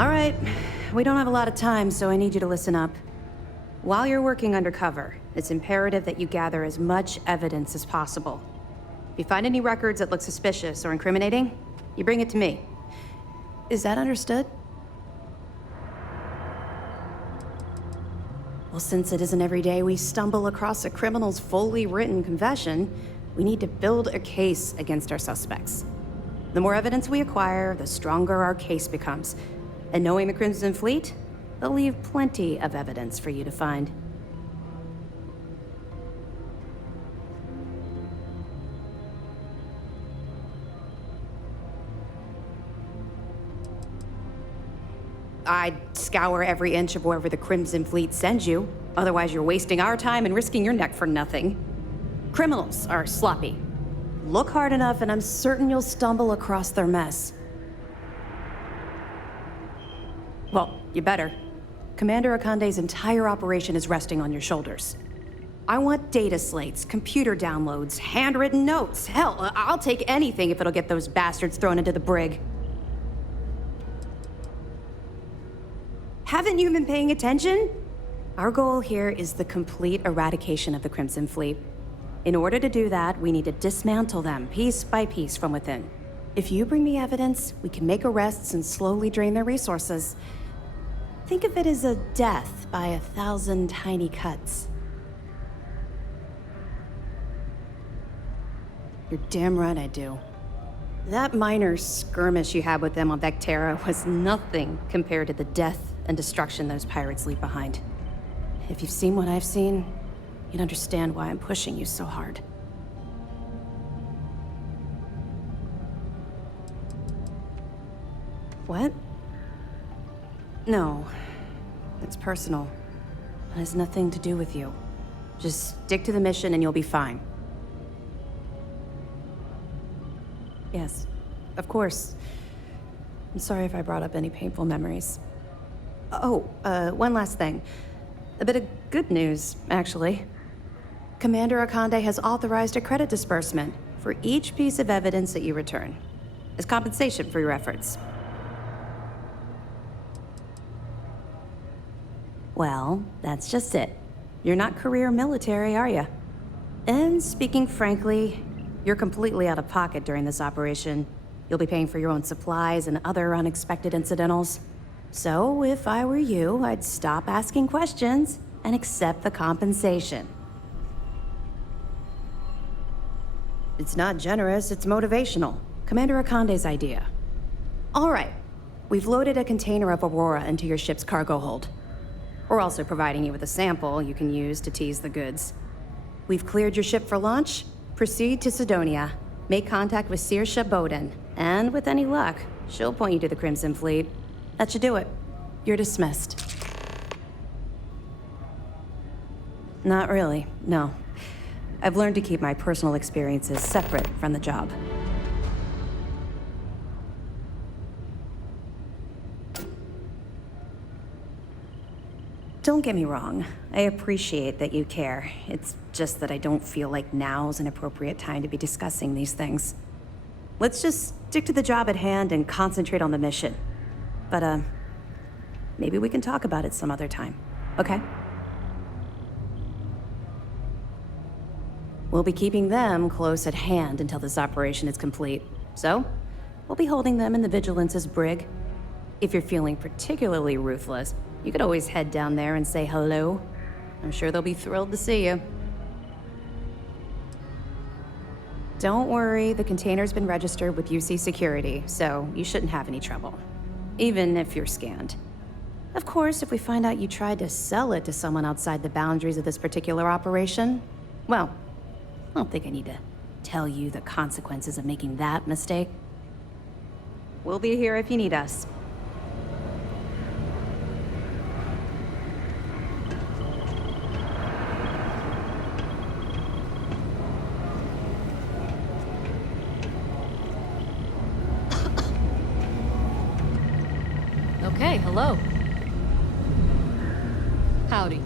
All right, we don't have a lot of time, so I need you to listen up. While you're working undercover, it's imperative that you gather as much evidence as possible. If you find any records that look suspicious or incriminating, you bring it to me. Is that understood? Well, since it isn't every day we stumble across a criminal's fully written confession, we need to build a case against our suspects. The more evidence we acquire, the stronger our case becomes. And knowing the Crimson Fleet, they'll leave plenty of evidence for you to find. I'd scour every inch of wherever the Crimson Fleet sends you. Otherwise, you're wasting our time and risking your neck for nothing. Criminals are sloppy. Look hard enough and I'm certain you'll stumble across their mess. Well, you better. Commander Akande's entire operation is resting on your shoulders. I want data slates, computer downloads, handwritten notes. Hell, I'll take anything if it'll get those bastards thrown into the brig. Haven't you been paying attention? Our goal here is the complete eradication of the Crimson Fleet. In order to do that, we need to dismantle them piece by piece from within. If you bring me evidence, we can make arrests and slowly drain their resources. Think of it as a death by 1,000 tiny cuts. You're damn right I do. That minor skirmish you had with them on Vectera was nothing compared to the death and destruction those pirates leave behind. If you've seen what I've seen, you'd understand why I'm pushing you so hard. What? No. It's personal. It has nothing to do with you. Just stick to the mission and you'll be fine. Yes, of course. I'm sorry if I brought up any painful memories. Oh, one last thing. A bit of good news, actually. Commander Akande has authorized a credit disbursement for each piece of evidence that you return, as compensation for your efforts. Well, that's just it. You're not career military, are you? And speaking frankly, you're completely out of pocket during this operation. You'll be paying for your own supplies and other unexpected incidentals. So, if I were you, I'd stop asking questions and accept the compensation. It's not generous, it's motivational. Commander Akande's idea. All right, we've loaded a container of Aurora into your ship's cargo hold. We're also providing you with a sample you can use to tease the goods. We've cleared your ship for launch. Proceed to Sidonia. Make contact with Saoirse Bowden. And with any luck, she'll point you to the Crimson Fleet. That should do it. You're dismissed. Not really, no. I've learned to keep my personal experiences separate from the job. Don't get me wrong. I appreciate that you care. It's just that I don't feel like now's an appropriate time to be discussing these things. Let's just stick to the job at hand and concentrate on the mission. But, maybe we can talk about it some other time, okay? We'll be keeping them close at hand until this operation is complete. So, we'll be holding them in the Vigilance's brig. If you're feeling particularly ruthless, you could always head down there and say hello. I'm sure they'll be thrilled to see you. Don't worry, the container's been registered with UC Security, so you shouldn't have any trouble. Even if you're scanned. Of course, if we find out you tried to sell it to someone outside the boundaries of this particular operation, well, I don't think I need to tell you the consequences of making that mistake. We'll be here if you need us. Okay, hello. Howdy.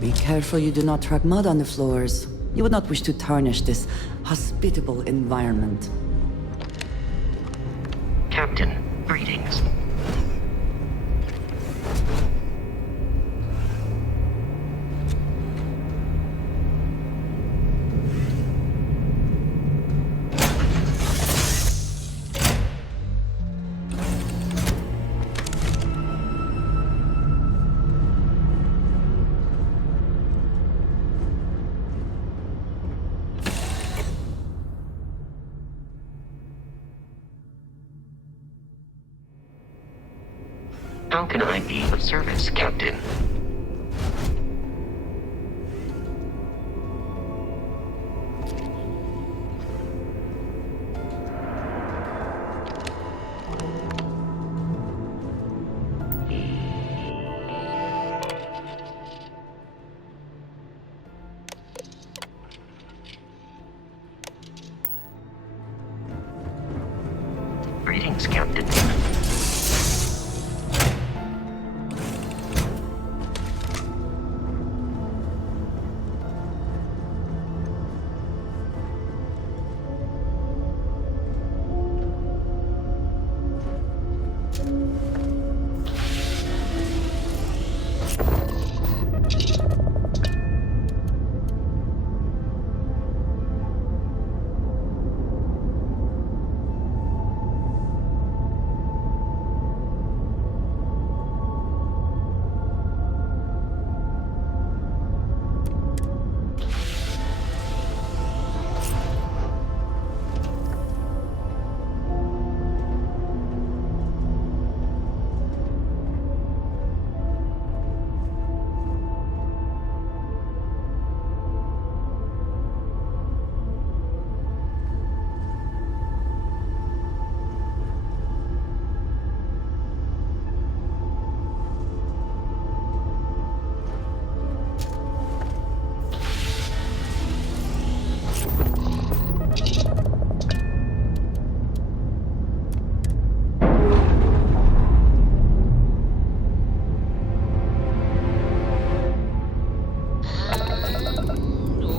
Be careful you do not track mud on the floors. You would not wish to tarnish this hospitable environment. Captain, greetings. How can I be of service, Captain? Greetings, Captain.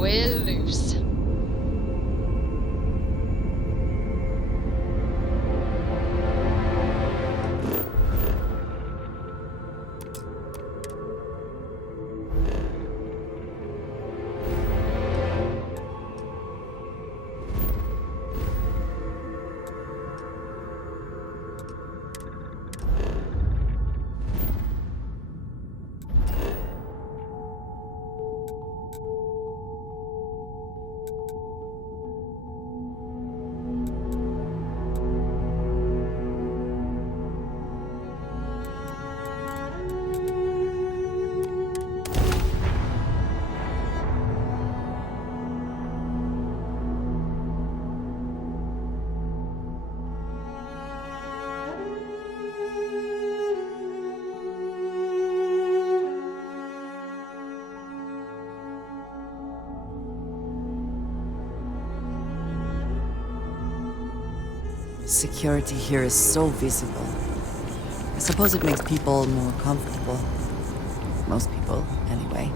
We're loose. Security here is so visible. I suppose it makes people more comfortable. Most people, anyway.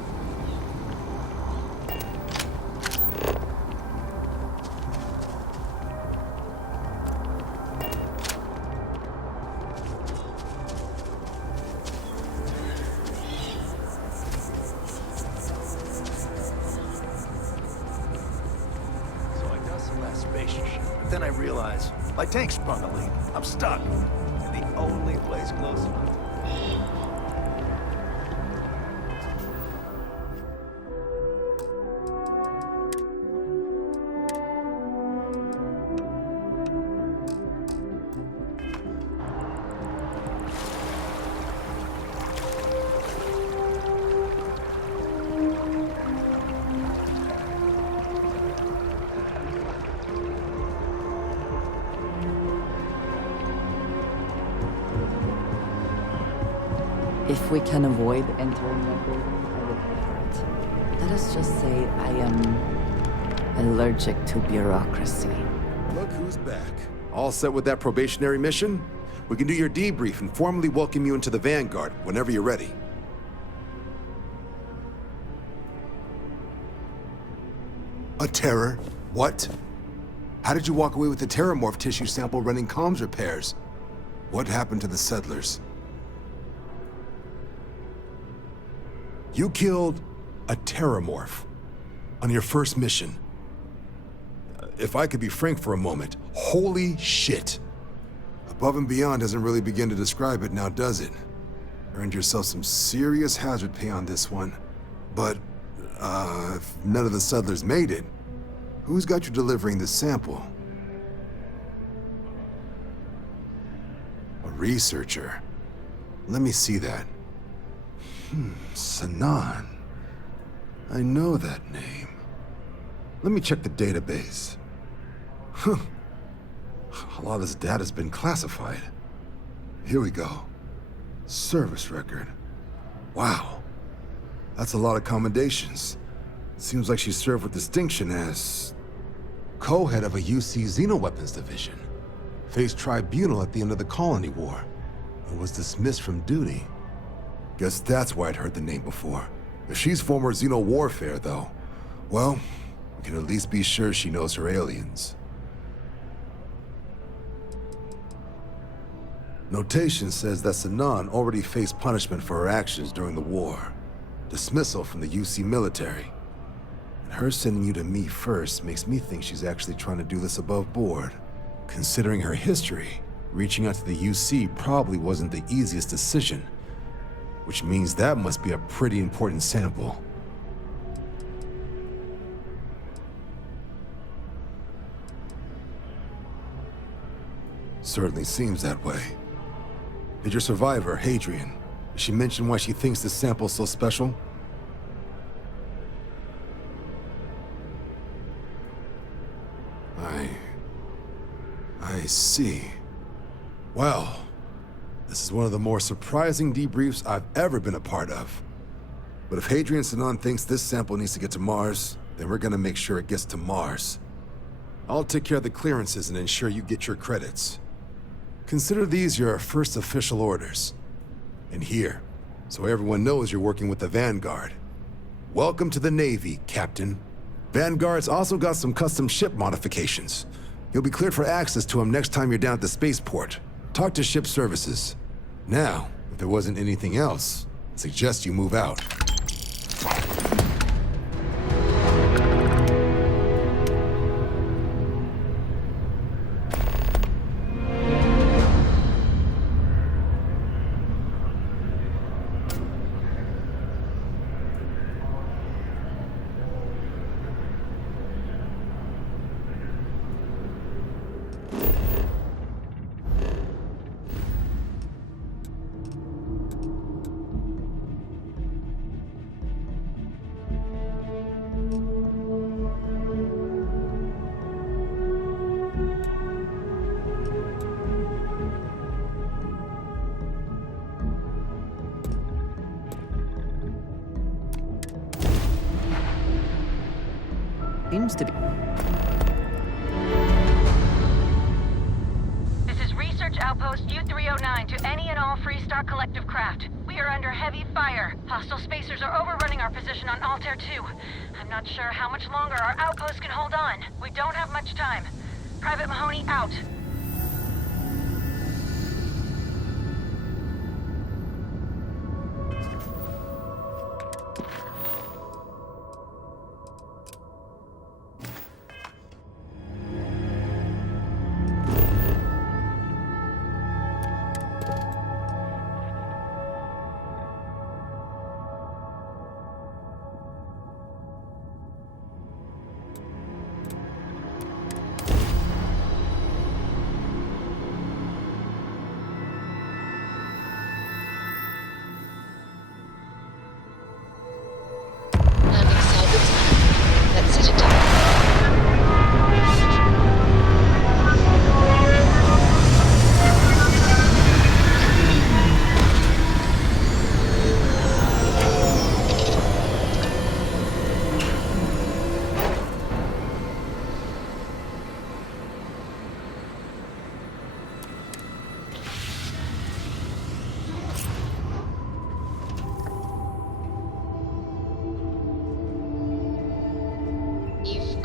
So I got some last spaceship, but then I realized my tank sprung a leak. I'm stuck. And the only place close enough. If we can avoid entering that building, I would prefer it. Let us just say I am allergic to bureaucracy. Look who's back. All set with that probationary mission? We can do your debrief and formally welcome you into the Vanguard whenever you're ready. A terror? What? How did you walk away with the terramorph tissue sample running comms repairs? What happened to the settlers? You killed a terramorph on your first mission. If I could be frank for a moment, holy shit. Above and beyond doesn't really begin to describe it now, does it? Earned yourself some serious hazard pay on this one. But, if none of the settlers made it, who's got you delivering the sample? A researcher. Let me see that. Sanan. I know that name. Let me check the database. Huh. A lot of this data's been classified. Here we go. Service record. Wow. That's a lot of commendations. Seems like she served with distinction as co-head of a UC Xenoweapons division. Faced tribunal at the end of the Colony War and was dismissed from duty. Guess that's why I'd heard the name before. If she's former Xeno warfare, though, well, we can at least be sure she knows her aliens. Notation says that Sanan already faced punishment for her actions during the war. Dismissal from the UC military. And her sending you to me first makes me think she's actually trying to do this above board. Considering her history, reaching out to the UC probably wasn't the easiest decision. Which means that must be a pretty important sample. Certainly seems that way. Did your survivor, Hadrian, did she mention why she thinks this sample's so special? I see. Well, this is one of the more surprising debriefs I've ever been a part of. But if Hadrian Sanan thinks this sample needs to get to Mars, then we're gonna make sure it gets to Mars. I'll take care of the clearances and ensure you get your credits. Consider these your first official orders. And here, so everyone knows you're working with the Vanguard. Welcome to the Navy, Captain. Vanguard's also got some custom ship modifications. You'll be cleared for access to them next time you're down at the spaceport. Talk to ship services. Now, if there wasn't anything else, I suggest you move out. Seems to be. This is Research Outpost U-309 to any and all Freestar Collective craft. We are under heavy fire. Hostile spacers are overrunning our position on Altair 2. I'm not sure how much longer our outpost can hold on. We don't have much time. Private Mahoney out.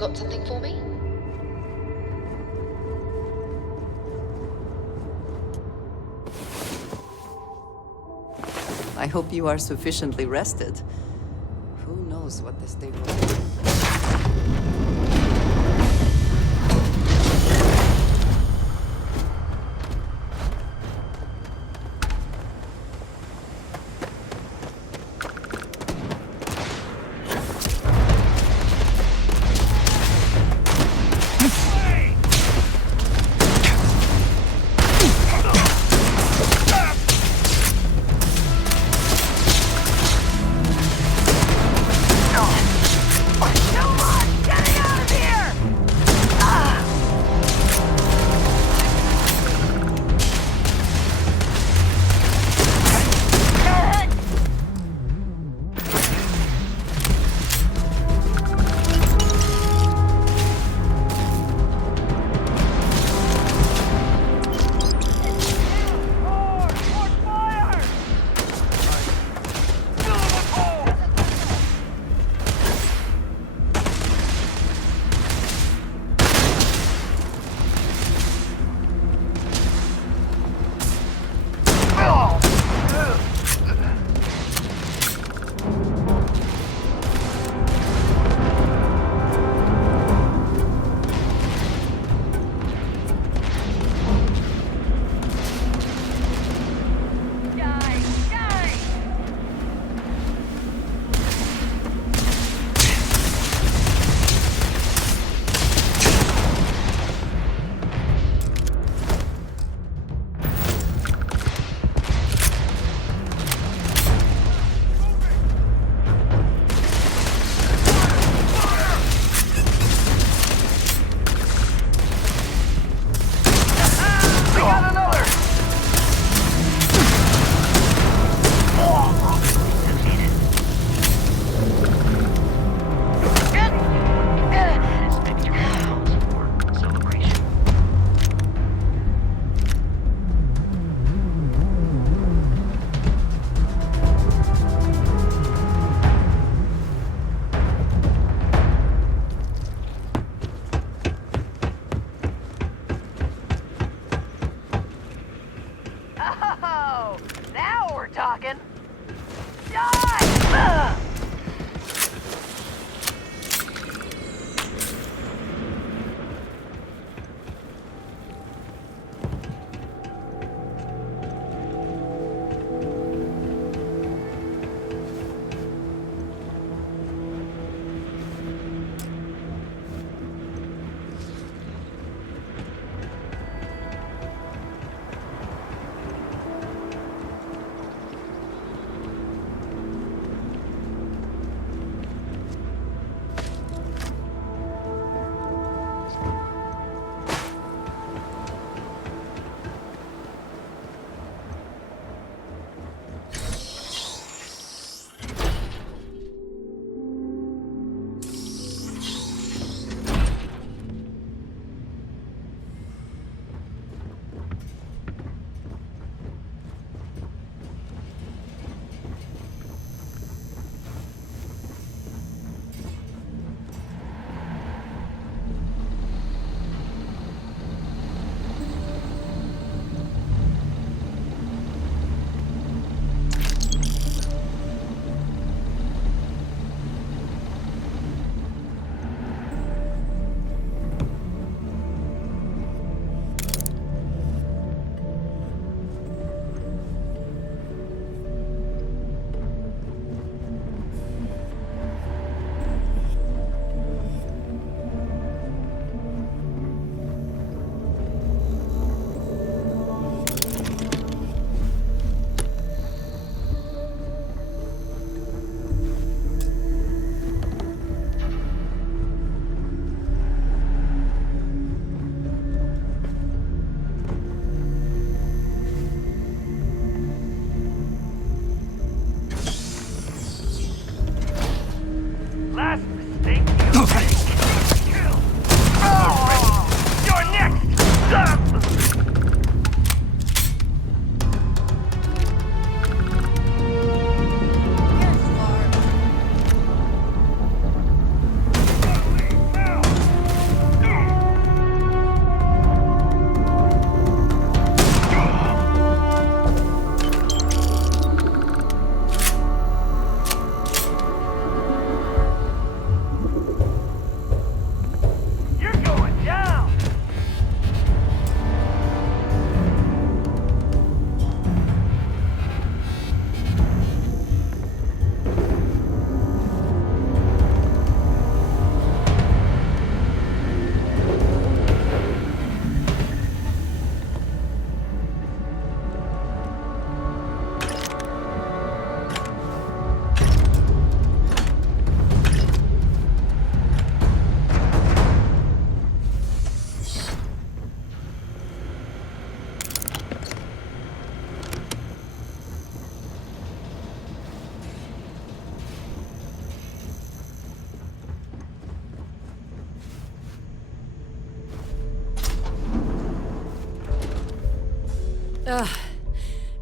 got something for me? I hope you are sufficiently rested. Who knows what this day will bring? No more getting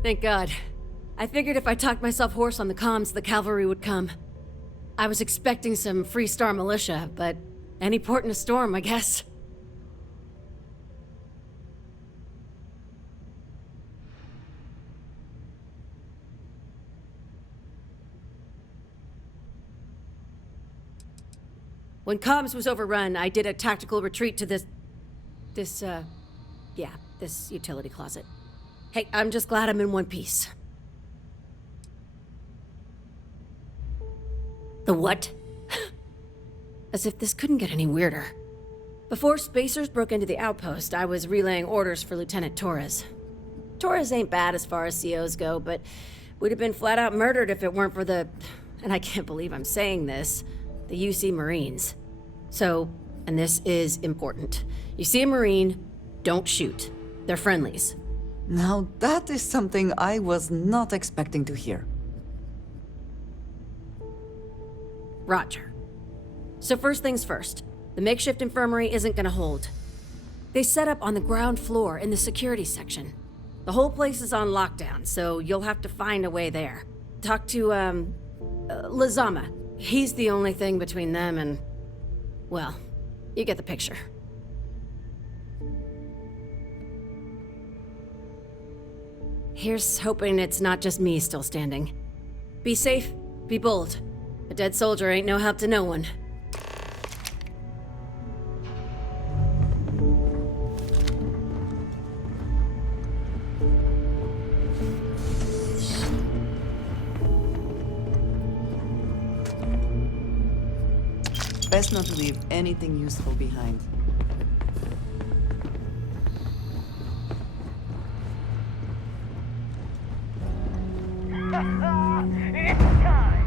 Thank God. I figured if I talked myself hoarse on the comms, the cavalry would come. I was expecting some Free Star militia, but any port in a storm, I guess. When comms was overrun, I did a tactical retreat to this utility closet. Hey, I'm just glad I'm in one piece. The what? As if this couldn't get any weirder. Before spacers broke into the outpost, I was relaying orders for Lieutenant Torres. Torres ain't bad as far as COs go, but we'd have been flat out murdered if it weren't for the... and I can't believe I'm saying this... the UC Marines. So, and this is important. You see a Marine, don't shoot. They're friendlies. Now that is something I was not expecting to hear. Roger. So first things first, the makeshift infirmary isn't gonna hold. They set up on the ground floor in the security section. The whole place is on lockdown, so you'll have to find a way there. Talk to, Lazama. He's the only thing between them and... well, you get the picture. Here's hoping it's not just me still standing. Be safe, be bold. A dead soldier ain't no help to no one. Best not to leave anything useful behind. It's time!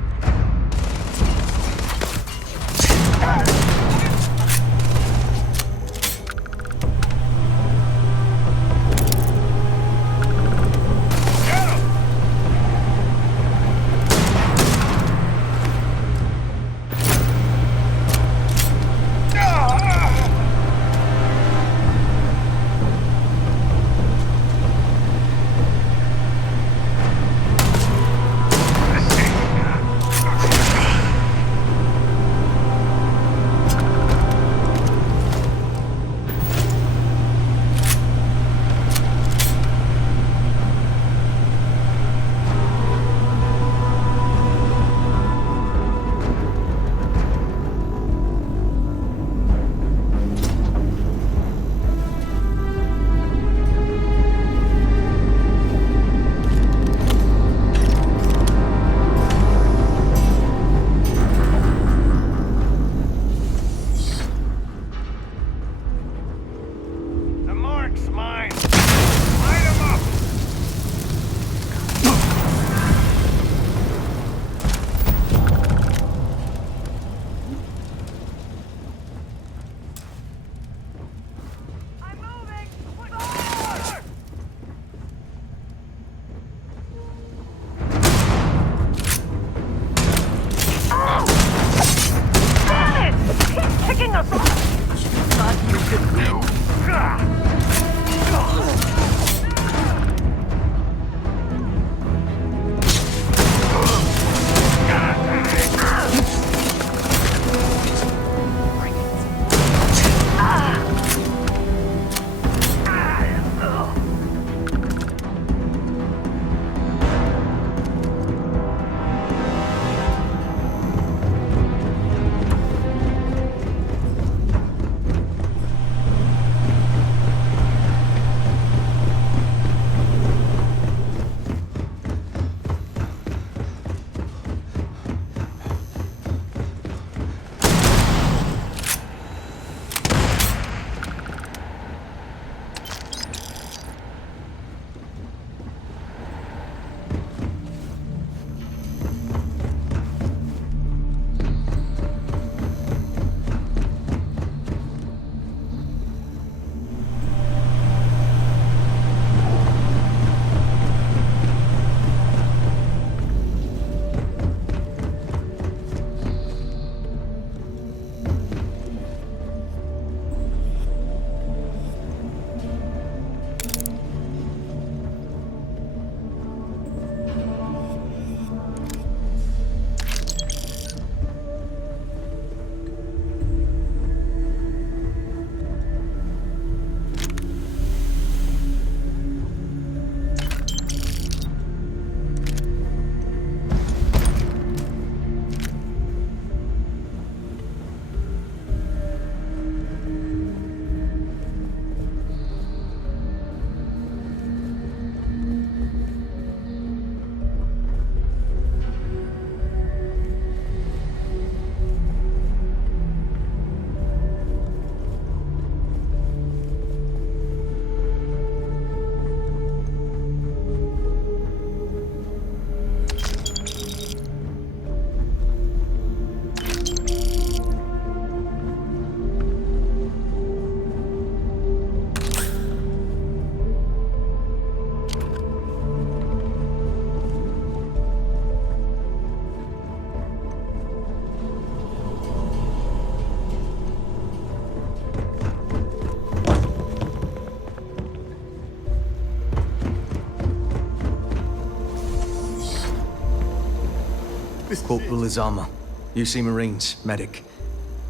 Corporal Azama. UC Marines, medic.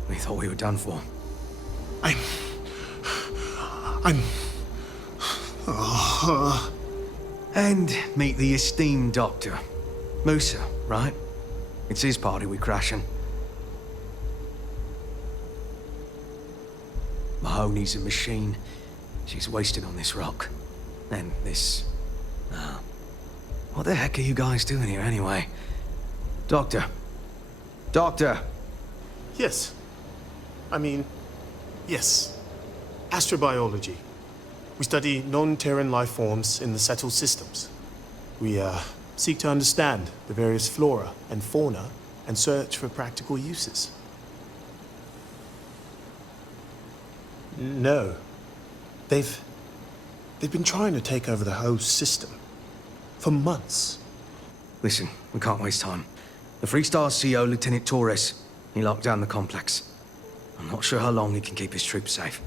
We thought we were done for. I'm... And meet the esteemed doctor. Musa, right? It's his party we're crashing. Mahoney's a machine. She's wasted on this rock. And this... what the heck are you guys doing here anyway? Doctor. Doctor! Yes. Yes. Astrobiology. We study non-Terran life forms in the settled systems. We, seek to understand the various flora and fauna and search for practical uses. No. They've been trying to take over the whole system. For months. Listen, we can't waste time. The Freestar CO, Lieutenant Torres, he locked down the complex. I'm not sure how long he can keep his troops safe.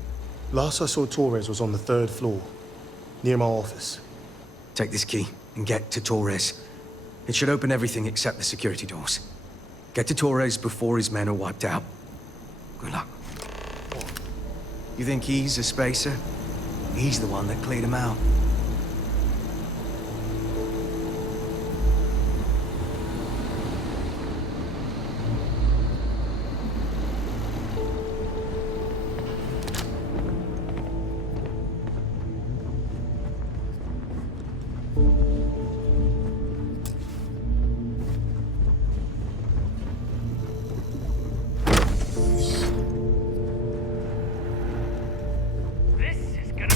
Last I saw Torres was on the 3rd floor, near my office. Take this key and get to Torres. It should open everything except the security doors. Get to Torres before his men are wiped out. Good luck. You think he's a spacer? He's the one that cleared him out. This is gonna be...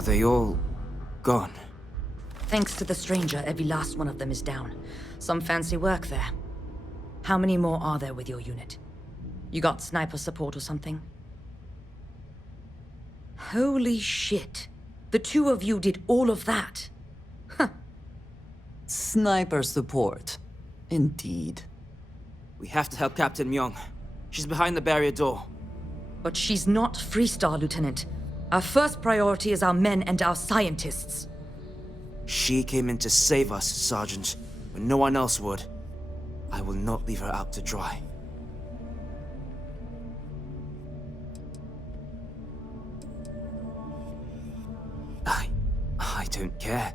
Are they all gone? Thanks to the stranger, every last one of them is down. Some fancy work there. How many more are there with your unit? You got sniper support or something? Holy shit. The two of you did all of that. Sniper support. Indeed. We have to help Captain Myung. She's behind the barrier door. But she's not Freestar, Lieutenant. Our first priority is our men and our scientists. She came in to save us, Sergeant, when no one else would. I will not leave her out to dry. I don't care.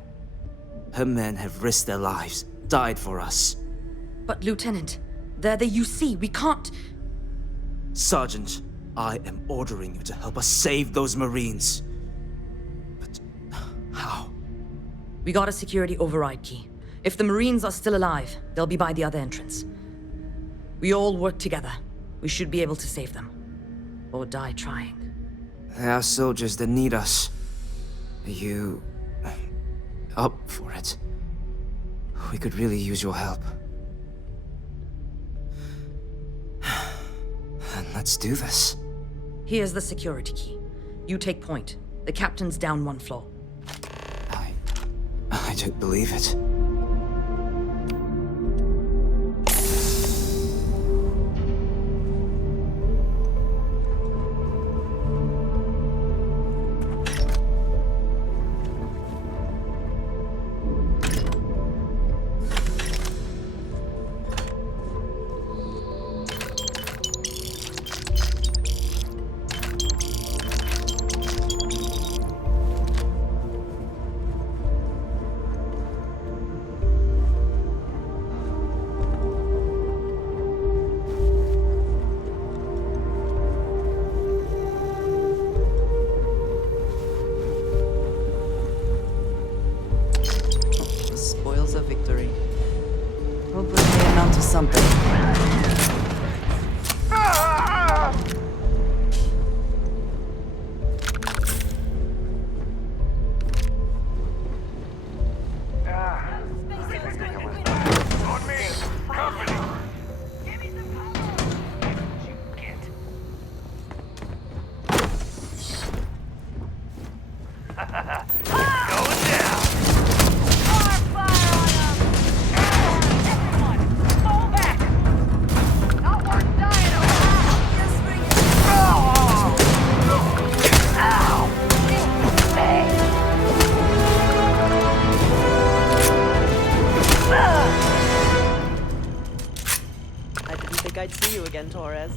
Her men have risked their lives, died for us. But Lieutenant, they're the UC. We can't... Sergeant, I am ordering you to help us save those Marines. But how? We got a security override key. If the Marines are still alive, they'll be by the other entrance. We all work together. We should be able to save them. Or die trying. There are soldiers that need us. Are you... up for it? We could really use your help. And let's do this. Here's the security key. You take point. The captain's down one floor. I don't believe it. Something. I'd see you again, Torres.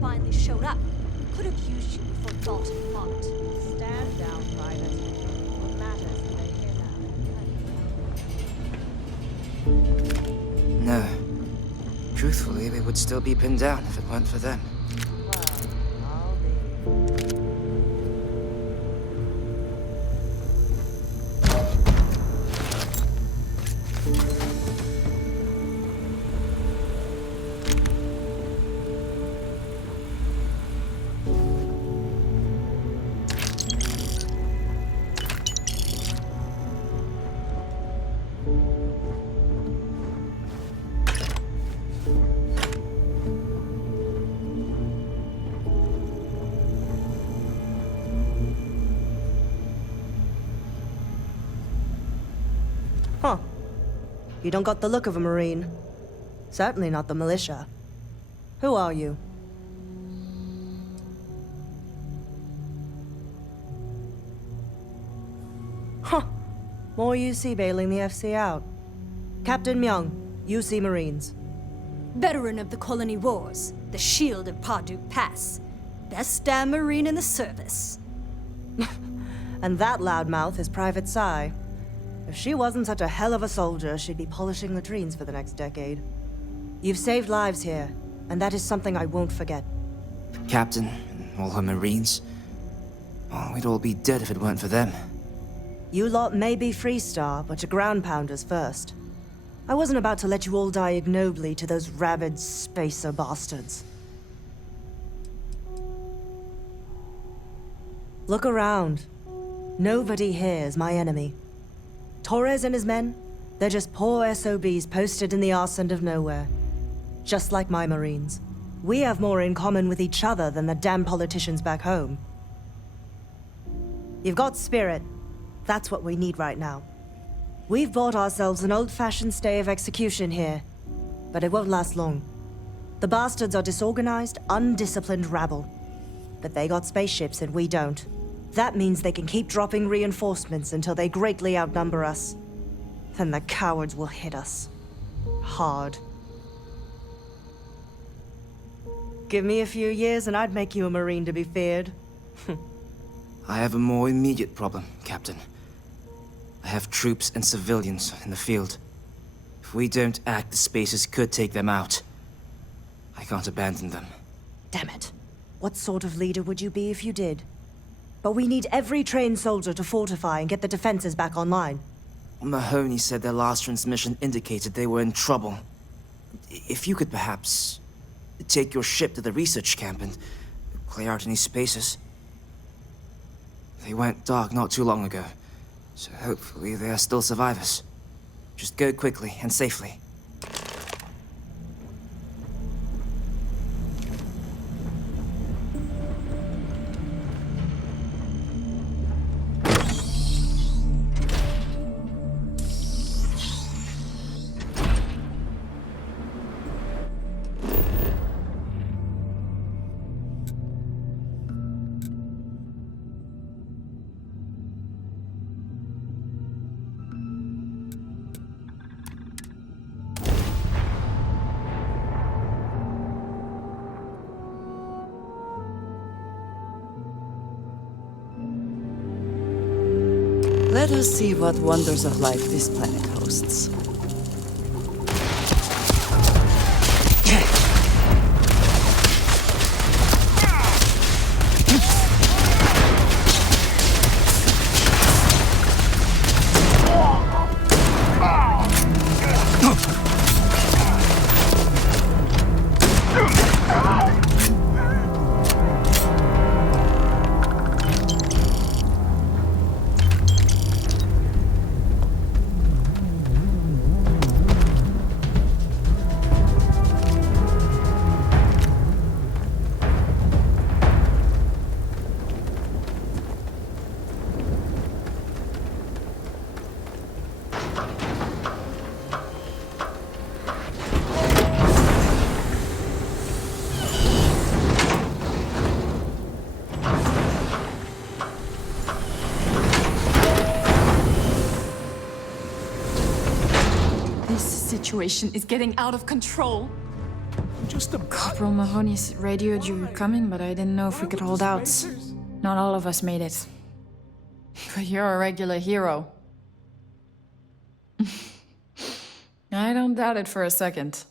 Finally showed up. Could have used you before Dalton fought. Stand down, Private. What matters is they hear now. No. Truthfully, we would still be pinned down if it weren't for them. Huh. You don't got the look of a Marine. Certainly not the militia. Who are you? More UC bailing the FC out. Captain Myung, UC Marines. Veteran of the Colony Wars, the Shield of Parduk Pass. Best damn Marine in the service. And that loudmouth is Private Psy. If she wasn't such a hell of a soldier, she'd be polishing latrines for the next decade. You've saved lives here, and that is something I won't forget. Captain and all her Marines. Oh, we'd all be dead if it weren't for them. You lot may be Freestar, but you're ground pounders first. I wasn't about to let you all die ignobly to those rabid spacer bastards. Look around. Nobody here is my enemy. Torres and his men, they're just poor SOBs posted in the arse end of nowhere. Just like my Marines. We have more in common with each other than the damn politicians back home. You've got spirit. That's what we need right now. We've bought ourselves an old-fashioned stay of execution here, but it won't last long. The bastards are disorganized, undisciplined rabble. But they got spaceships and we don't. That means they can keep dropping reinforcements until they greatly outnumber us. Then the cowards will hit us. Hard. Give me a few years and I'd make you a Marine to be feared. I have a more immediate problem, Captain. I have troops and civilians in the field. If we don't act, the Spacers could take them out. I can't abandon them. Damn it. What sort of leader would you be if you did? But we need every trained soldier to fortify and get the defenses back online. Mahoney said their last transmission indicated they were in trouble. If you could perhaps take your ship to the research camp and clear out any spaces. They went dark not too long ago, so hopefully they are still survivors. Just go quickly and safely. Let us see what wonders of life this planet hosts. Situation is getting out of control. Just a Corporal Mahoney's radioed you were coming, but I didn't know if we could hold out. Not all of us made it. But you're a regular hero. I don't doubt it for a second.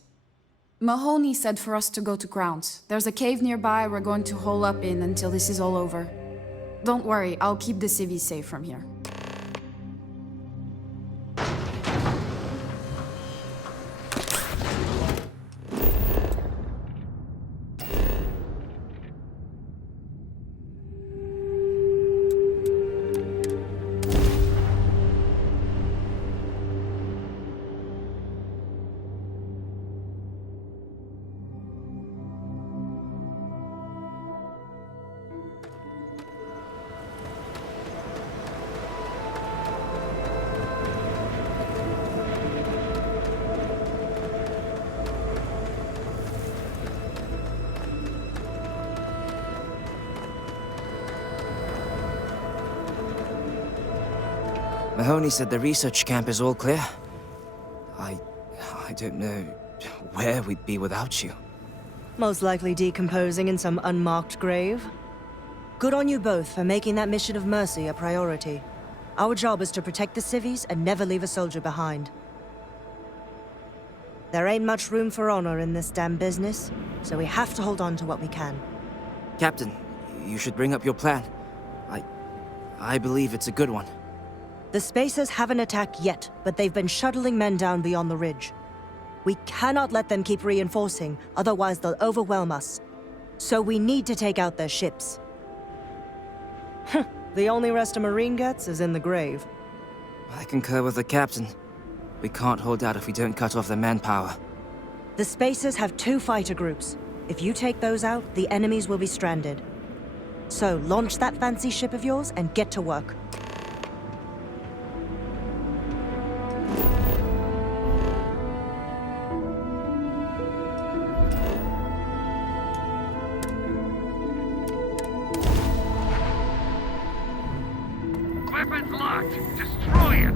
Mahoney said for us to go to ground. There's a cave nearby we're going to hole up in until this is all over. Don't worry, I'll keep the civvies safe from here. Mahoney said the research camp is all clear. I don't know where we'd be without you. Most likely decomposing in some unmarked grave. Good on you both for making that mission of mercy a priority. Our job is to protect the civvies and never leave a soldier behind. There ain't much room for honor in this damn business, so we have to hold on to what we can. Captain, you should bring up your plan. I believe it's a good one. The Spacers haven't attacked yet, but they've been shuttling men down beyond the ridge. We cannot let them keep reinforcing, otherwise they'll overwhelm us. So we need to take out their ships. The only rest a Marine gets is in the grave. I concur with the captain. We can't hold out if we don't cut off their manpower. The Spacers have 2 fighter groups. If you take those out, the enemies will be stranded. So launch that fancy ship of yours and get to work. Weapons locked. Destroy it.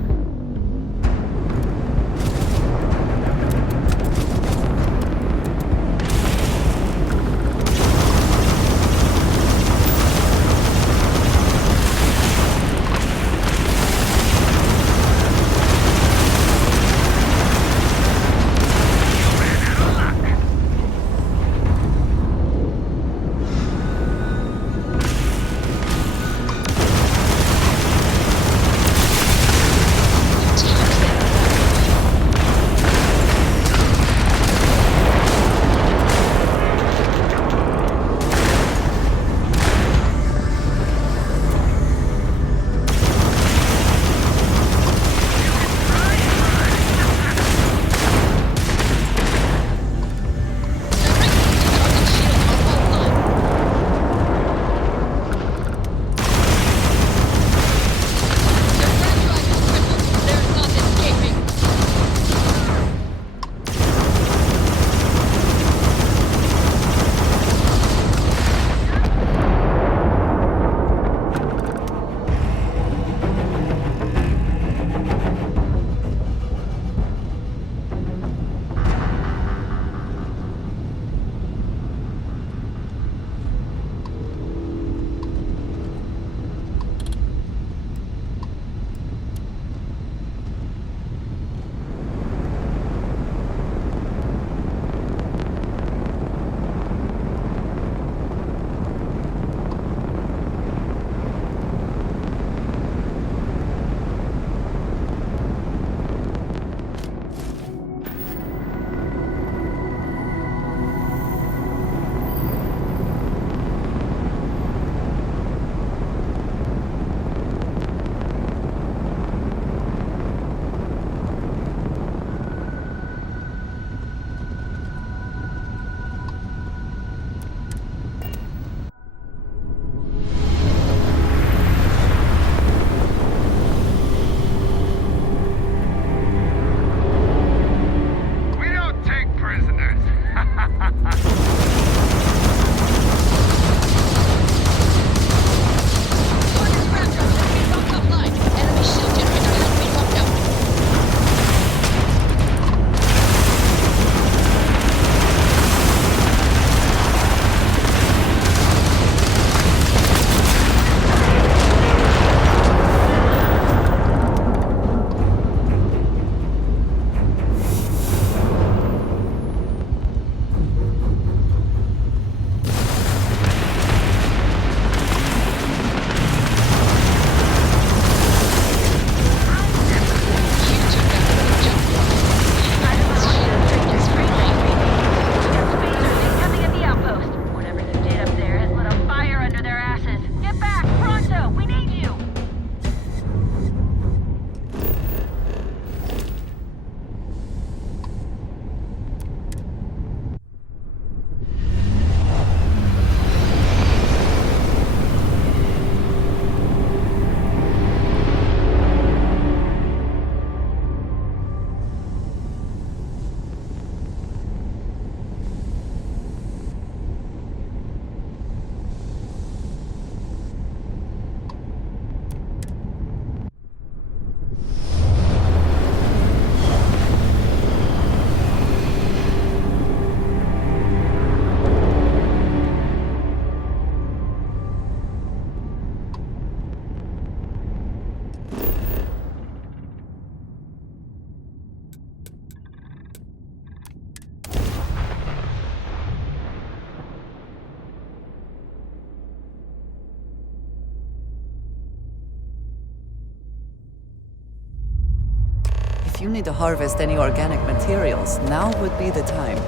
you need to harvest any organic materials, now would be the time.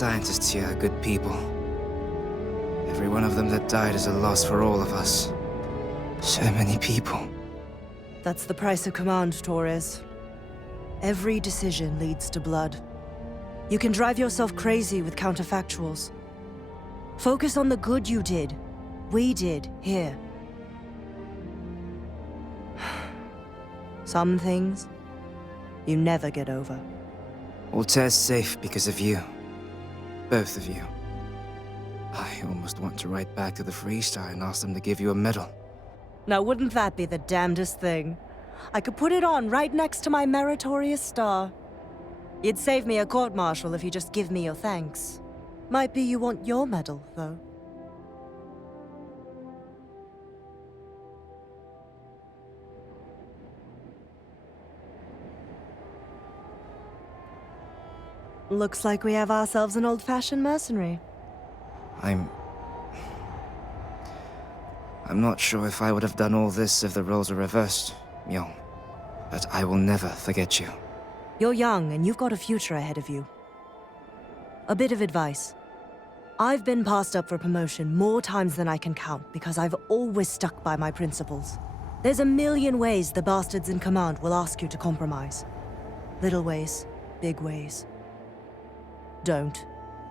scientists here are good people. Every one of them that died is a loss for all of us. So many people. That's the price of command, Torres. Every decision leads to blood. You can drive yourself crazy with counterfactuals. Focus on the good you did. We did, here. Some things, you never get over. Altair's safe because of you. Both of you. I almost want to write back to the Freestar and ask them to give you a medal. Now wouldn't that be the damnedest thing? I could put it on right next to my meritorious star. You'd save me a court-martial if you just give me your thanks. Might be you want your medal, though. Looks like we have ourselves an old-fashioned mercenary. I'm not sure if I would have done all this if the roles were reversed, Myung. But I will never forget you. You're young, and you've got a future ahead of you. A bit of advice. I've been passed up for promotion more times than I can count because I've always stuck by my principles. There's a million ways the bastards in command will ask you to compromise. Little ways, big ways. Don't.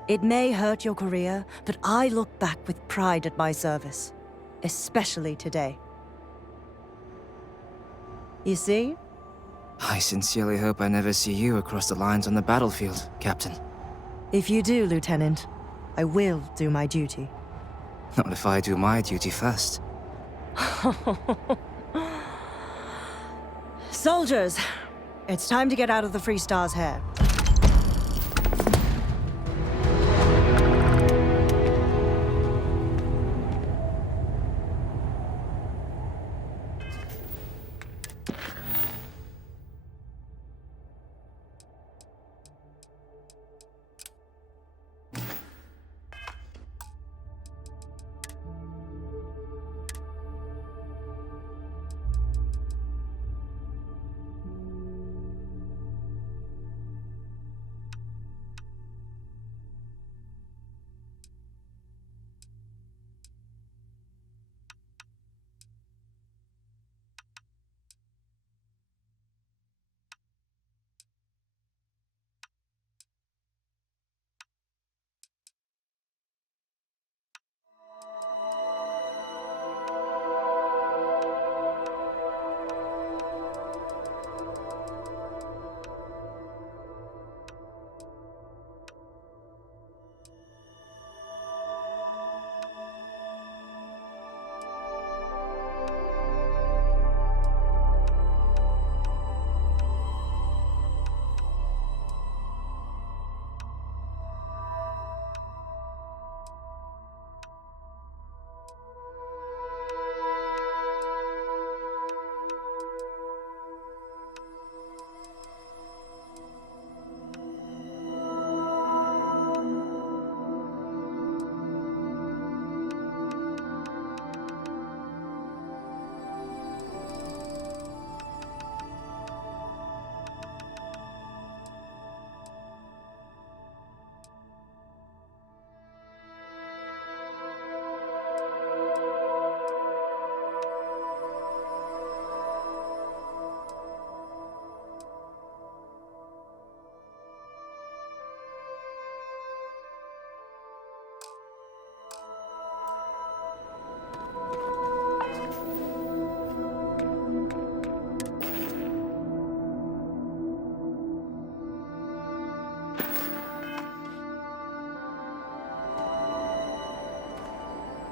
It may hurt your career, but I look back with pride at my service. Especially today. You see? I sincerely hope I never see you across the lines on the battlefield, Captain. If you do, Lieutenant, I will do my duty. Not if I do my duty first. Soldiers, it's time to get out of the Free Star's hair.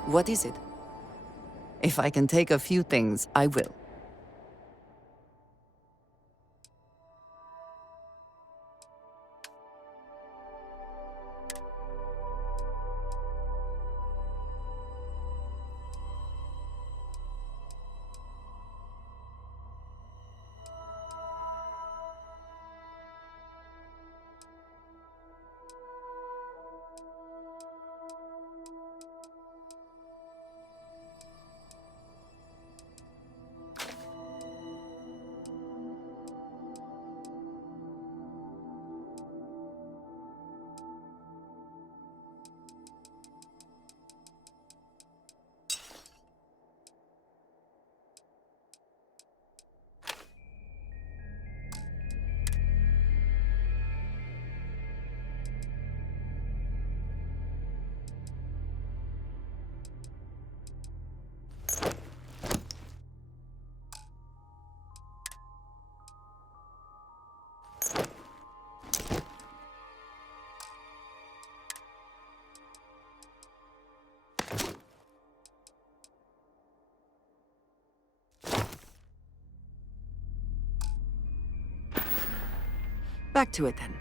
What is it? If I can take a few things, I will. Back to it then.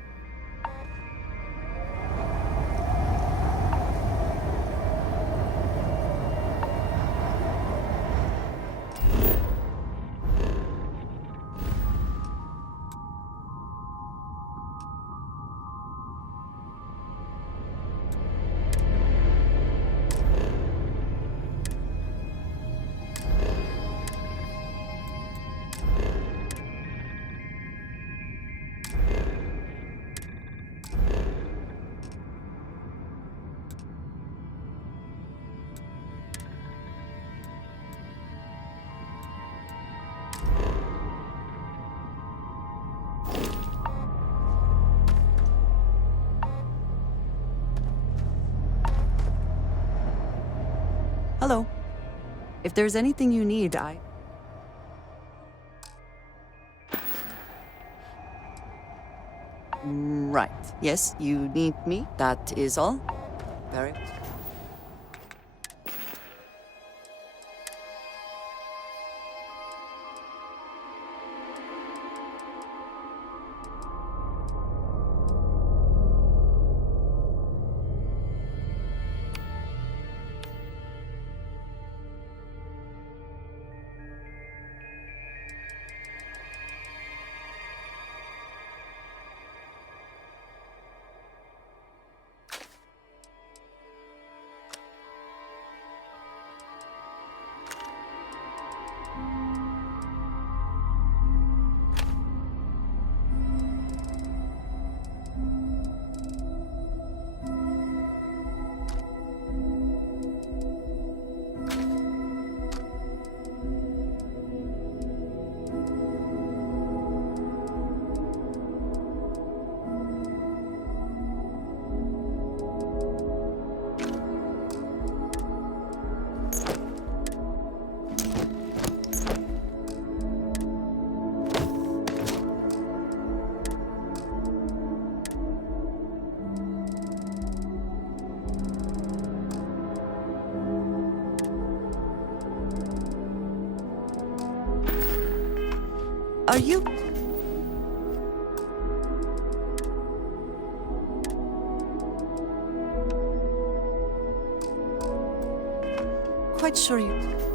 If there's anything you need, Right. Yes, you need me. That is all. Very... Are you... quite sure you...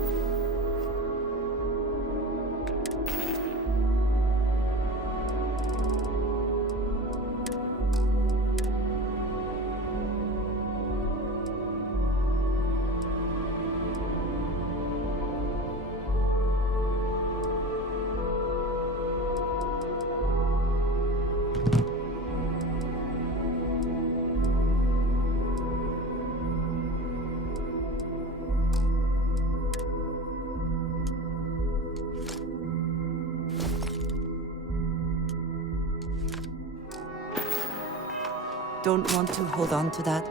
don't want to hold on to that?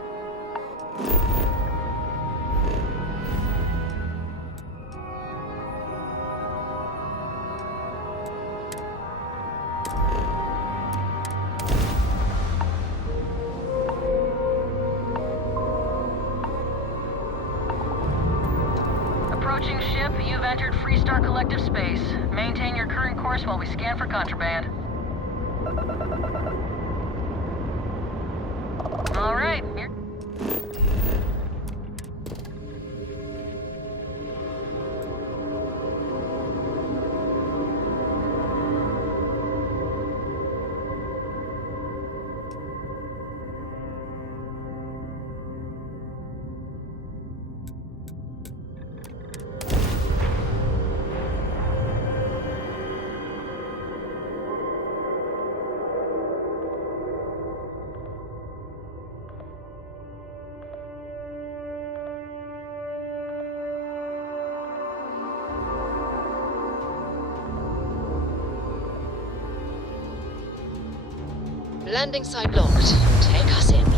Approaching ship, you've entered Freestar Collective space. Maintain your current course while we scan for contraband. All right. Landing site locked. Take us in.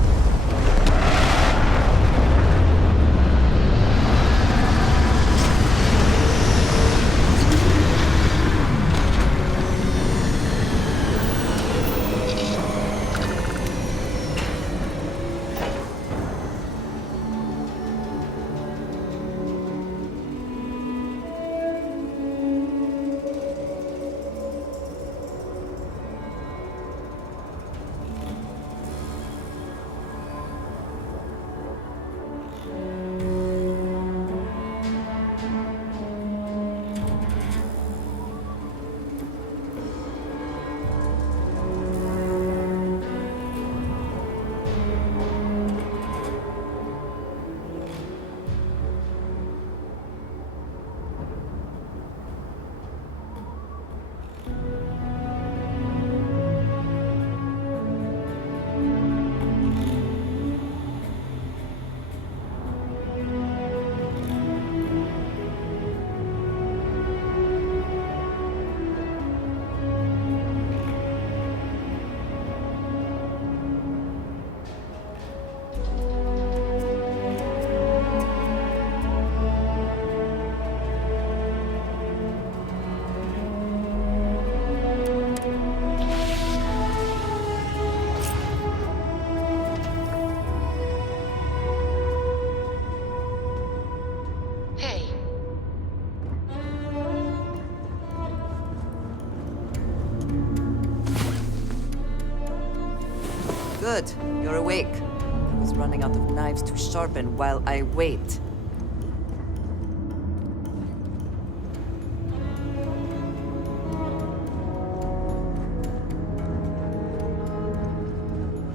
Good, you're awake. I was running out of knives to sharpen while I wait.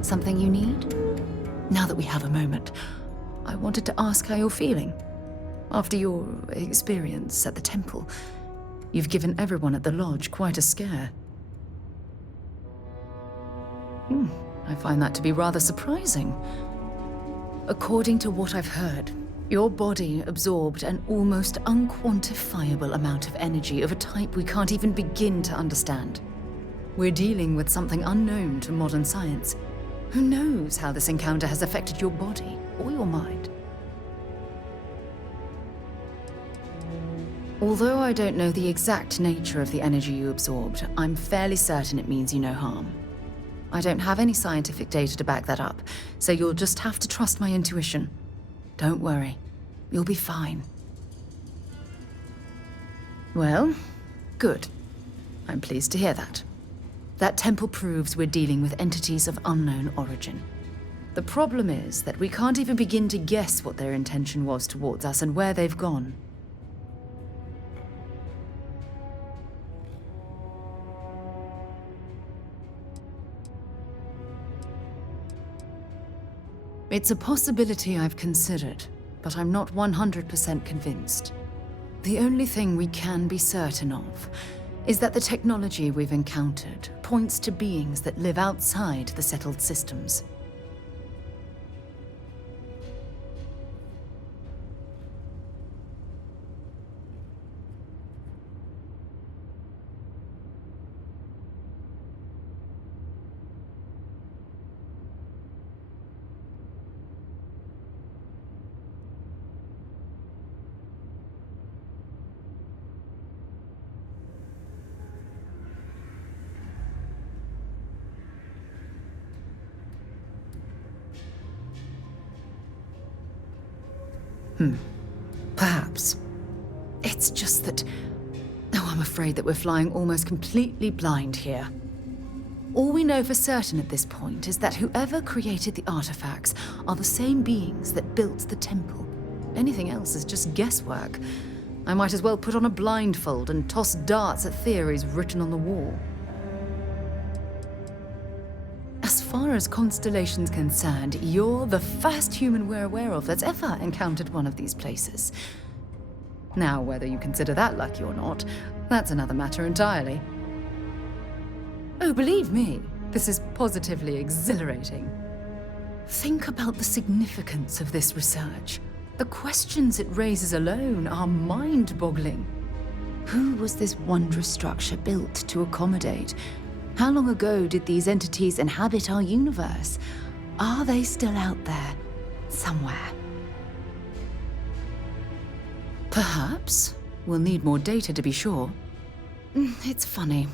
Something you need? Now that we have a moment, I wanted to ask how you're feeling. After your experience at the temple, you've given everyone at the lodge quite a scare. I find that to be rather surprising. According to what I've heard, your body absorbed an almost unquantifiable amount of energy of a type we can't even begin to understand. We're dealing with something unknown to modern science. Who knows how this encounter has affected your body or your mind? Although I don't know the exact nature of the energy you absorbed, I'm fairly certain it means you no harm. I don't have any scientific data to back that up, so you'll just have to trust my intuition. Don't worry, you'll be fine. Well, good. I'm pleased to hear that. That temple proves we're dealing with entities of unknown origin. The problem is that we can't even begin to guess what their intention was towards us and where they've gone. It's a possibility I've considered, but I'm not 100% convinced. The only thing we can be certain of is that the technology we've encountered points to beings that live outside the settled systems. Perhaps. It's just that... Oh, I'm afraid that we're flying almost completely blind here. All we know for certain at this point is that whoever created the artifacts are the same beings that built the temple. Anything else is just guesswork. I might as well put on a blindfold and toss darts at theories written on the wall. As far as Constellation's concerned, you're the first human we're aware of that's ever encountered one of these places. Now, whether you consider that lucky or not, that's another matter entirely. Oh, believe me, this is positively exhilarating. Think about the significance of this research. The questions it raises alone are mind-boggling. Who was this wondrous structure built to accommodate? How long ago did these entities inhabit our universe? Are they still out there, somewhere? Perhaps. We'll need more data to be sure. It's funny.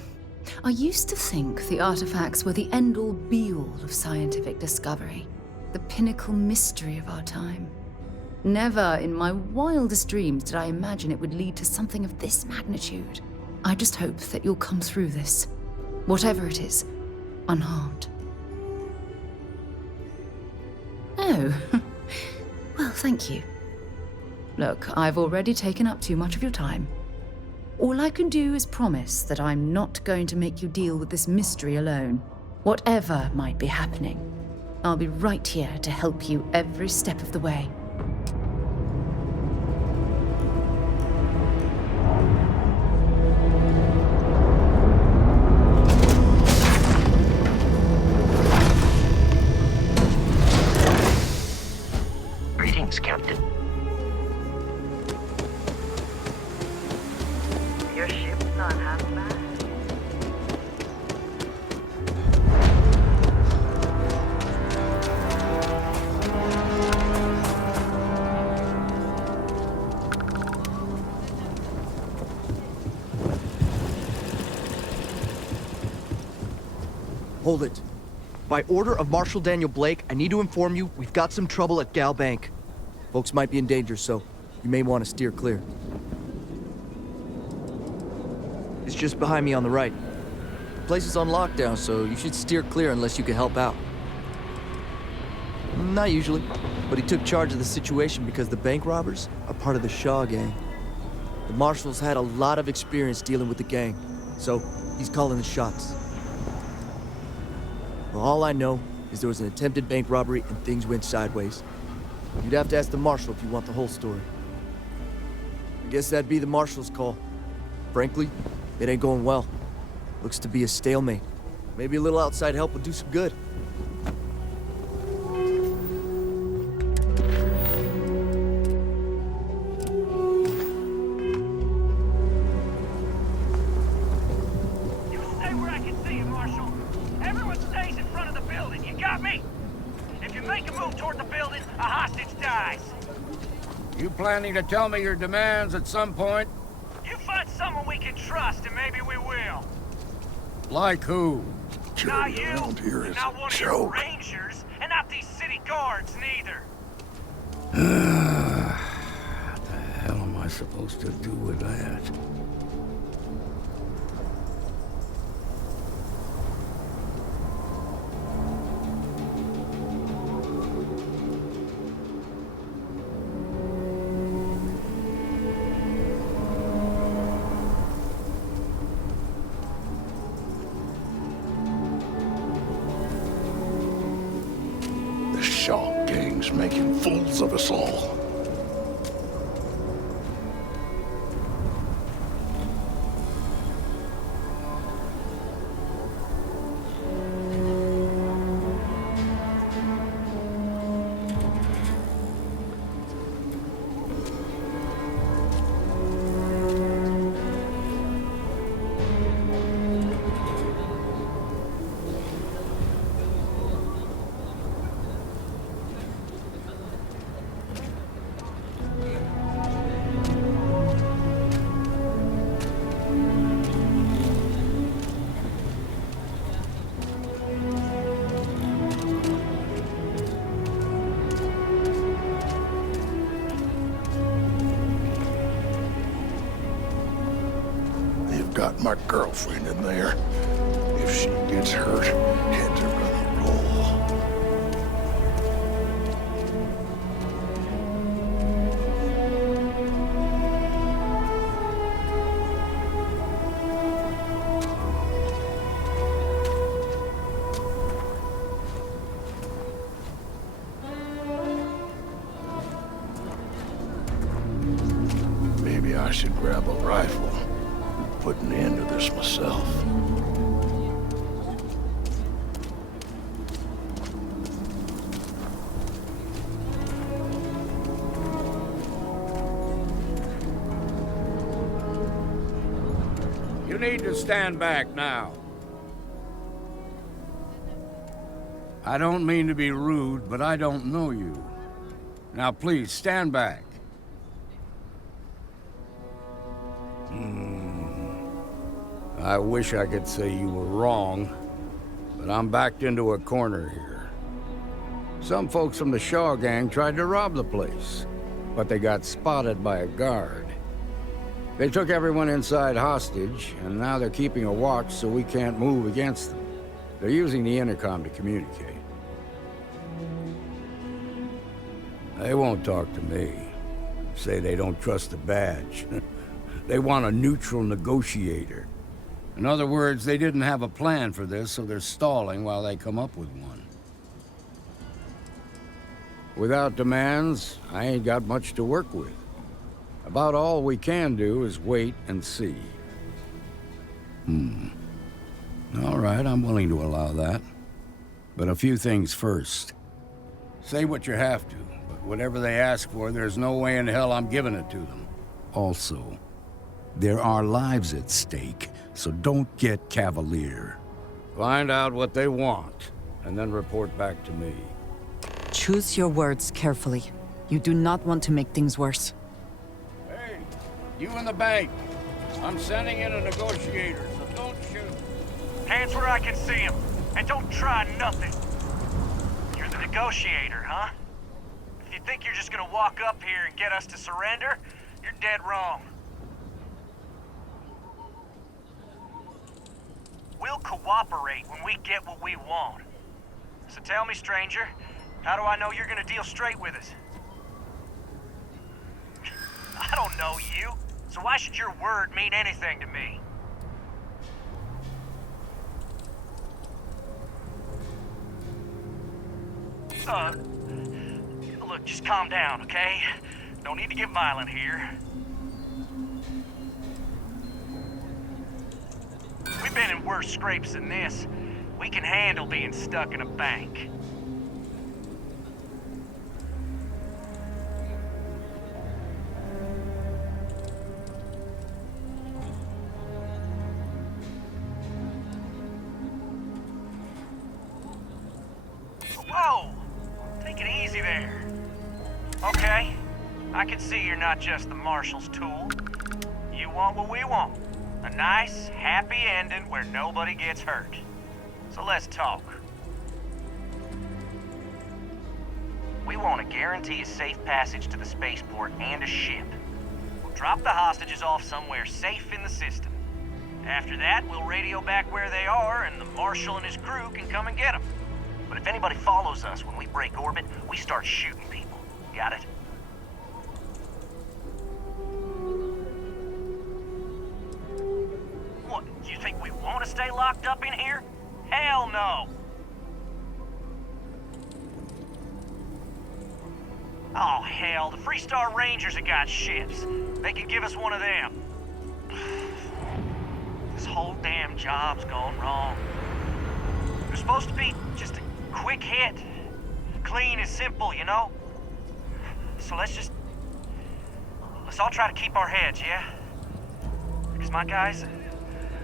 I used to think the artifacts were the end-all be-all of scientific discovery, the pinnacle mystery of our time. Never in my wildest dreams did I imagine it would lead to something of this magnitude. I just hope that you'll come through this, whatever it is, unharmed. Oh, well, thank you. Look, I've already taken up too much of your time. All I can do is promise that I'm not going to make you deal with this mystery alone. Whatever might be happening, I'll be right here to help you every step of the way. Greetings, Captain. Your ship's not half bad. Hold it. By order of Marshal Daniel Blake, I need to inform you we've got some trouble at Gal Bank. Folks might be in danger, so you may want to steer clear. It's just behind me on the right. The place is on lockdown, so you should steer clear unless you can help out. Not usually, but he took charge of the situation because the bank robbers are part of the Shaw gang. The marshals had a lot of experience dealing with the gang, so he's calling the shots. Well, all I know is there was an attempted bank robbery and things went sideways. You'd have to ask the marshal if you want the whole story. I guess that'd be the marshal's call. Frankly, it ain't going well. Looks to be a stalemate. Maybe a little outside help would do some good. You stay where I can see you, Marshal. Everyone stays in front of the building. You got me? If you make a move toward the building, a hostage dies. You planning to tell me your demands at some point? You find someone we can trust, and maybe we will. Like who? Not you, not one of your rangers, and not these city guards, neither. What the hell am I supposed to do with that? Shaw gang's making fools of us all. Got my girlfriend in there. If she gets hurt, heads are gonna roll. Maybe I should grab a rifle. Put an end to this myself. You need to stand back now. I don't mean to be rude, but I don't know you. Now please, stand back. I wish I could say you were wrong, but I'm backed into a corner here. Some folks from the Shaw gang tried to rob the place, but they got spotted by a guard. They took everyone inside hostage, and now they're keeping a watch so we can't move against them. They're using the intercom to communicate. They won't talk to me. Say they don't trust the badge. They want a neutral negotiator. In other words, they didn't have a plan for this, so they're stalling while they come up with one. Without demands, I ain't got much to work with. About all we can do is wait and see. All right, I'm willing to allow that. But a few things first. Say what you have to, but whatever they ask for, there's no way in hell I'm giving it to them. Also, there are lives at stake, so don't get cavalier. Find out what they want, and then report back to me. Choose your words carefully. You do not want to make things worse. Hey, you in the bank. I'm sending in a negotiator, so don't shoot. Hands where I can see him, and don't try nothing. You're the negotiator, huh? If you think you're just gonna walk up here and get us to surrender, you're dead wrong. We'll cooperate when we get what we want. So tell me, stranger, How do I know you're gonna deal straight with us? I don't know you, so why should your word mean anything to me? Look, just calm down, okay? Don't need to get violent here. We've been in worse scrapes than this. We can handle being stuck in a bank. Whoa! Take it easy there. Okay, I can see you're not just the Marshal's tool. You want what we want. A nice, happy ending where nobody gets hurt. So let's talk. We want to guarantee a safe passage to the spaceport and a ship. We'll drop the hostages off somewhere safe in the system. After that, we'll radio back where they are, and the Marshal and his crew can come and get them. But if anybody follows us when we break orbit, we start shooting people. Got it? What, you think we want to stay locked up in here? Hell no! Oh, hell, the Freestar Rangers have got ships. They can give us one of them. This whole damn job's gone wrong. It was supposed to be just a quick hit. Clean and simple, you know? So let's all try to keep our heads, yeah? Because my guys,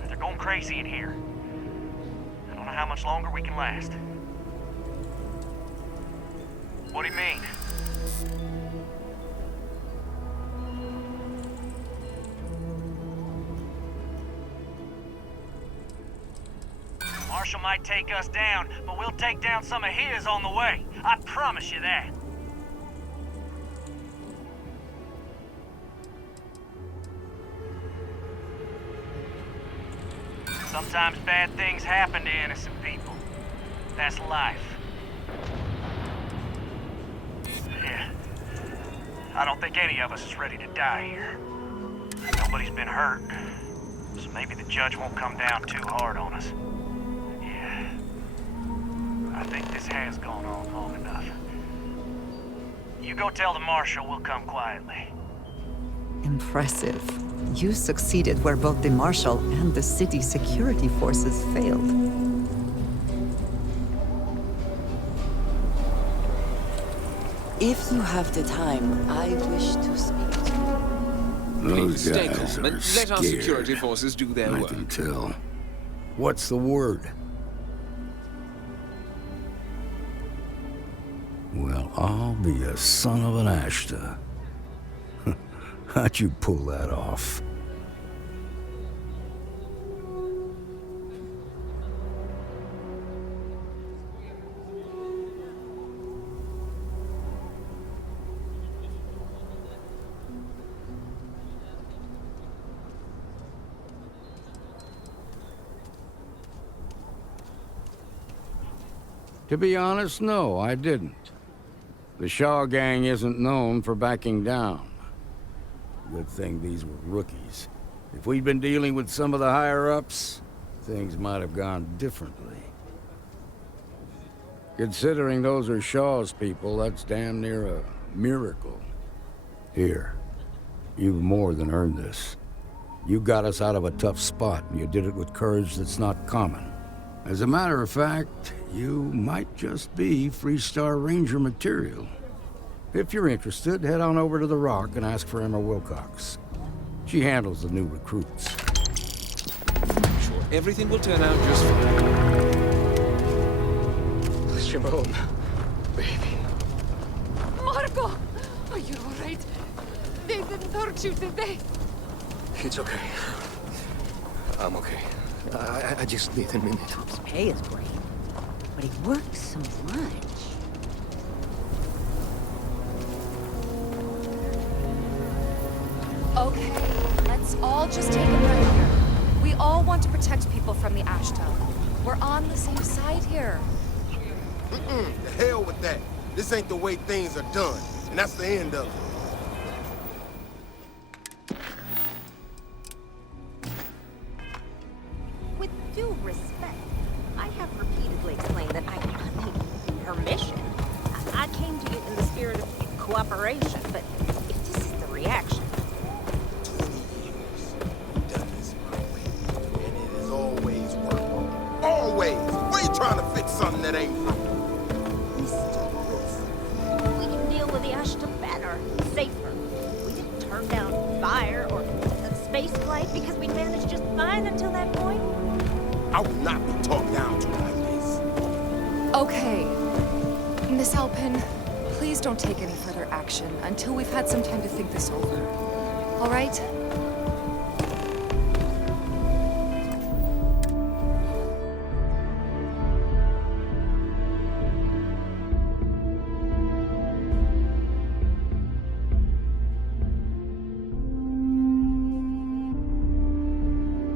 they're going crazy in here. I don't know how much longer we can last. What do you mean? Marshal might take us down, but we'll take down some of his on the way. I promise you that. Sometimes bad things happen to innocent people. That's life. Yeah. I don't think any of us is ready to die here. Nobody's been hurt, so maybe the judge won't come down too hard on us. Yeah. I think this has gone on long enough. You go tell the Marshal we'll come quietly. Impressive. You succeeded where both the Marshal and the city security forces failed. If you have the time, I wish to speak to you. Those Stay guys calm are and let our scared. security forces do their I work. can tell. What's the word? Well, I'll be a son of an Ashta. How'd you pull that off? To be honest, no, I didn't. The Shaw gang isn't known for backing down. Good thing these were rookies. If we'd been dealing with some of the higher-ups, things might have gone differently. Considering those are Shaw's people, that's damn near a miracle. Here, you've more than earned this. You got us out of a tough spot, and you did it with courage that's not common. As a matter of fact, you might just be Freestar Ranger material. If you're interested, head on over to the Rock and ask for Emma Wilcox. She handles the new recruits. Sure, everything will turn out just fine. Shimon, baby. Marco! Are you alright? They didn't hurt you, did they? It's okay. I'm okay. I just need a minute. His pay is great, but he works so much. Okay, let's all just take a breath here. We all want to protect people from the Ashta. We're on the same side here. The hell with that. This ain't the way things are done, and that's the end of it. With due respect, I have repeatedly explained that I need permission. I came to you in the spirit of cooperation, but if this is the reaction... 20 years, we've done this my way, and it has always worked. Always! Why you trying to fix something that ain't broken? We can deal with the Ashta better, safer. We didn't turn down fire or a space flight because we managed just fine until that point. I will not be talked down to like this. Okay. Miss Alpin, please don't take any further action until we've had some time to think this over. All right?